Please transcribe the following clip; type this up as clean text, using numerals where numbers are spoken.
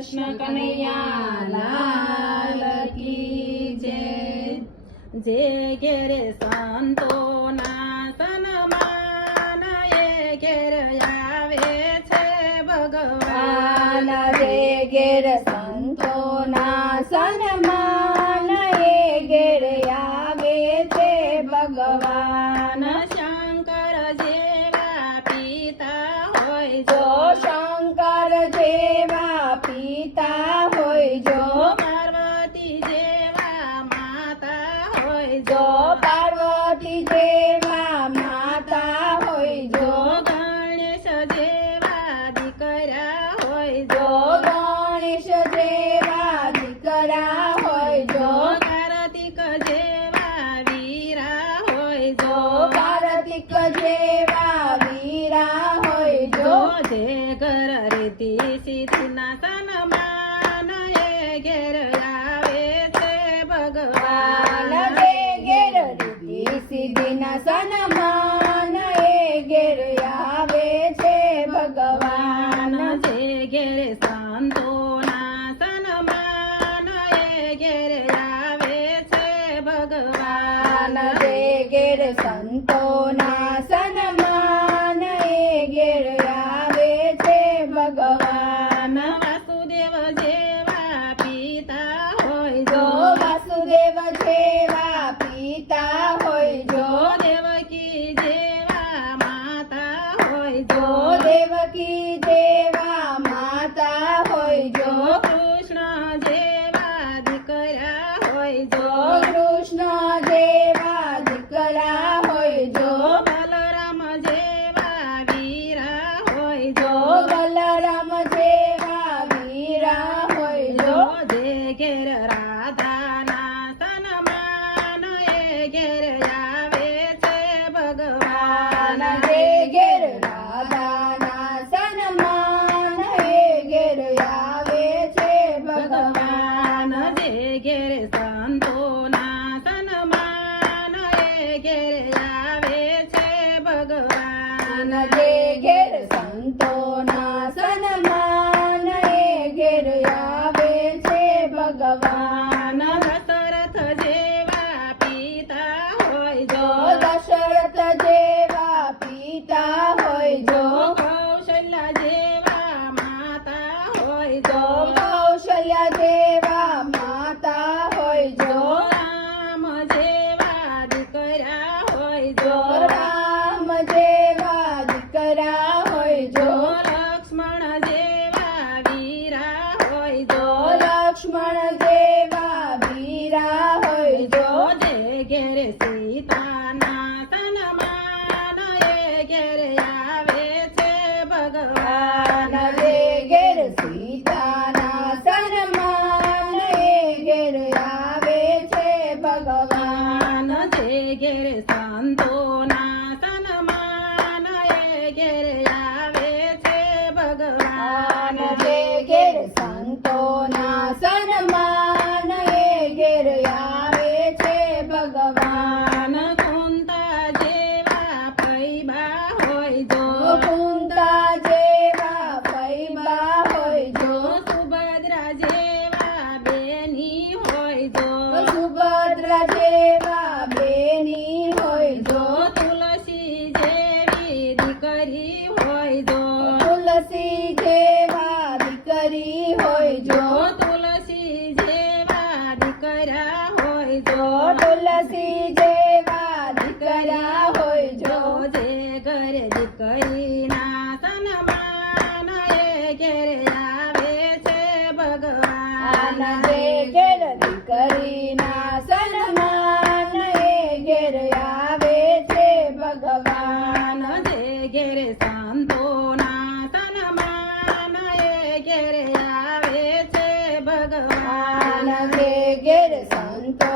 કૃષ્ણ કનૈયા લાલ કી જય। જે ઘેરે સંતોના સન્માન એ ઘેર આવે છે ભગવાન। જે ઘેર સંતોના સન્માન એ ઘેર આવે છે ભગવાન। શંકર જેવા પિતા હોય જો શંકર જેવા પિતા હોય જો પાર્વતી જેવા માતા હોય જો પાર્વતી જેવા માતા હોય જો ગણેશ જેવા દીકરા હોય જો ગણેશ જેવા દીકરા હોય જો કાર્તિક જેવા વીરા હોય જો કાર્તિક જેવા વીરા હોય જો જે ઘર રીતિ સિદ્ધિના સન્માન એ ઘેર આવે છે ભગવાન। જે ઘેર રીતિ સિદ્ધિના સન્માન એ ઘેર આવે છે ભગવાન। જે ઘેર સંતોના સન્માન એ ઘેર આવે છે ભગવાન। જે ઘેર સંતોના સન્માન એ ઘેર આવે છે ભગવાન। વાસુદેવ જેવા પિતા હોય જો વાસુદેવ જેવા પિતા હોય જો દેવકી જેવા માતા હોય જો દેવકી જેવા માતા હોય જો કૃષ્ણ જેવા દીકરા હોય જો કૃષ્ણ જેવા દીકરા હોય જો બલરામ જેવા વીરા હોય જો બલરામ જેવા વીરા હોય જો જે ઘેર રાધાના સન્માન એ ઘેર આવે છે ભગવાન। જે ઘેર રાધાના સન્માન એ ઘેર આવે છે ભગવાન। જે ઘેર સંતોના સન્માન એ ઘેર આવે છે ભગવાન। જે ઘેર સંતોના સન્માન એ ઘેર આવે છે ભગવાન। દશરથ જેવા પિતા હોય જો દશરથ જેવા પિતા હોય જો કૌશલ્યા જેવા માતા હોય જો કૌશલ્યા જેવા માતા હોય જો રામ જેવા દીકરા હોય જો રામ જેવા દીકરા હોય જો લક્ષ્મણ જેવા વીરા હોય લક્ષ્મણ જેવા વીરા હોય જો જે ઘેર સીતાના સન્માન એ ઘેર આવે છે ભગવાન। જે ઘેર સીતાના સન્માન એ ઘેર આવે છે ભગવાન। જે ઘેર સંતોના સન્માન એ ઘેર આવે છે ભગવાન। જે ઘેર સંતોના સન્માન એ ઘેર આવે છે ભગવાન। કુંતા જેવા પૈબા હોય જો કુંતા જેવા પૈબા હોય જો સુભદ્રા જેવા બેની હોય જો સુભદ્રા જેવા બેની હોય જો તુલસી જેવી દીકરી હોય જો તુલસી જેવા દીકરી હોય જો તુલસી જેવા દીકરા હોય જો તુલસી જેવા દીકરા હોય જો જે ઘરે દીકરીના સન્માન એ ઘેર આવે છે ભગવાન। જે ઘેર દીકરીના સન્માન એ ઘેર આવે છે ભગવાન। જે ઘેર સંતોના સન્માન એ ઘેર આવે છે ભગવાન। જે ઘેર સંતો